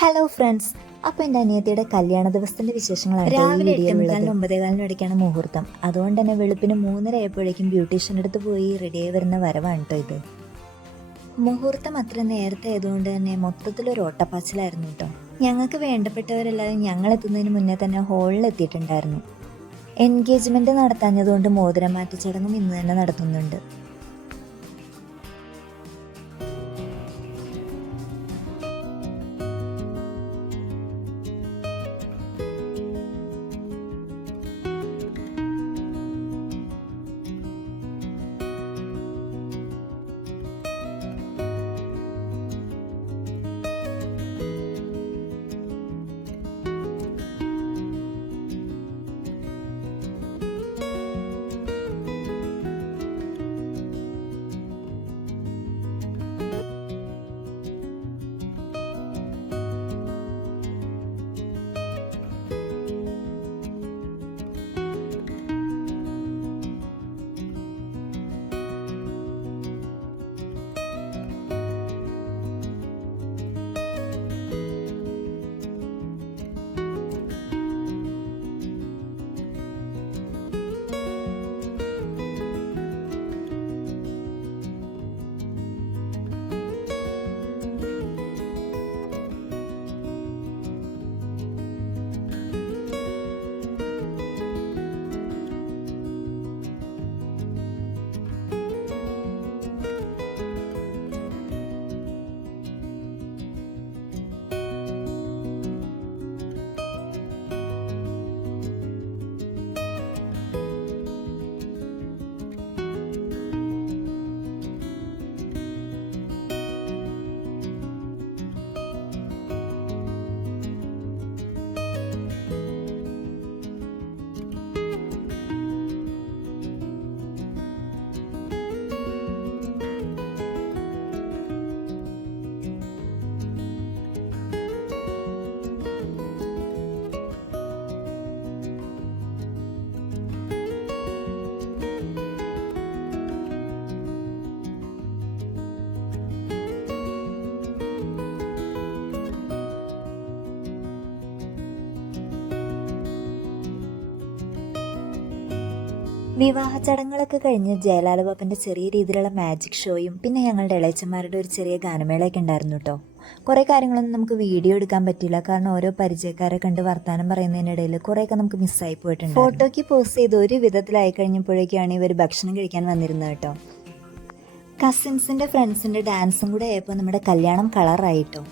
Hello friends, അപ്പോൾ എൻ്റെ അനിയത്തിയുടെ കല്യാണ ദിവസത്തിൻ്റെ വിശേഷങ്ങളാണ്. രാവിലെ 8:45 9:15 ഇടയ്ക്കാണ് മുഹൂർത്തം. അതുകൊണ്ട് തന്നെ വെളുപ്പിന് 3:30 ആയപ്പോഴേക്കും ബ്യൂട്ടീഷ്യൻ്റെ അടുത്ത് പോയി റെഡിയായി വരുന്ന വരവാണ് കേട്ടോ ഇത്. മുഹൂർത്തം അത്ര നേരത്തെ ആയതുകൊണ്ട് തന്നെ മൊത്തത്തിലൊരു ഓട്ടപ്പാച്ചിലായിരുന്നു കേട്ടോ. ഞങ്ങൾക്ക് വേണ്ടപ്പെട്ടവരെല്ലാവരും ഞങ്ങളെത്തുന്നതിന് മുന്നേ തന്നെ ഹോളിൽ എത്തിയിട്ടുണ്ടായിരുന്നു. എൻഗേജ്മെൻറ്റ് നടത്താഞ്ഞതുകൊണ്ട് മോതിരം മാറ്റി ചടങ്ങും ഇന്ന് തന്നെ നടത്തുന്നുണ്ട്. വിവാഹ ചടങ്ങുകളൊക്കെ കഴിഞ്ഞ് ജയലാലബാപ്പൻ്റെ ചെറിയ രീതിയിലുള്ള മാജിക് ഷോയും പിന്നെ ഞങ്ങളുടെ ഇളയച്ചന്മാരുടെ ഒരു ചെറിയ ഗാനമേളയൊക്കെ ഉണ്ടായിരുന്നു കേട്ടോ. കുറേ കാര്യങ്ങളൊന്നും നമുക്ക് വീഡിയോ എടുക്കാൻ പറ്റില്ല, കാരണം ഓരോ പരിചയക്കാരെ കണ്ട് വർത്താനം പറയുന്നതിനിടയിൽ കുറേയൊക്കെ നമുക്ക് മിസ്സായി പോയിട്ടുണ്ട്. ഫോട്ടോയ്ക്ക് പോസ്റ്റ് ചെയ്ത് ഒരു വിധത്തിലായി കഴിഞ്ഞപ്പോഴേക്കാണ് ഇവർ ഭക്ഷണം കഴിക്കാൻ വന്നിരുന്നത് കേട്ടോ. കസിൻസിൻ്റെ ഫ്രണ്ട്സിൻ്റെ ഡാൻസും കൂടെ ആയപ്പോൾ നമ്മുടെ കല്യാണം കളറായിട്ടോ.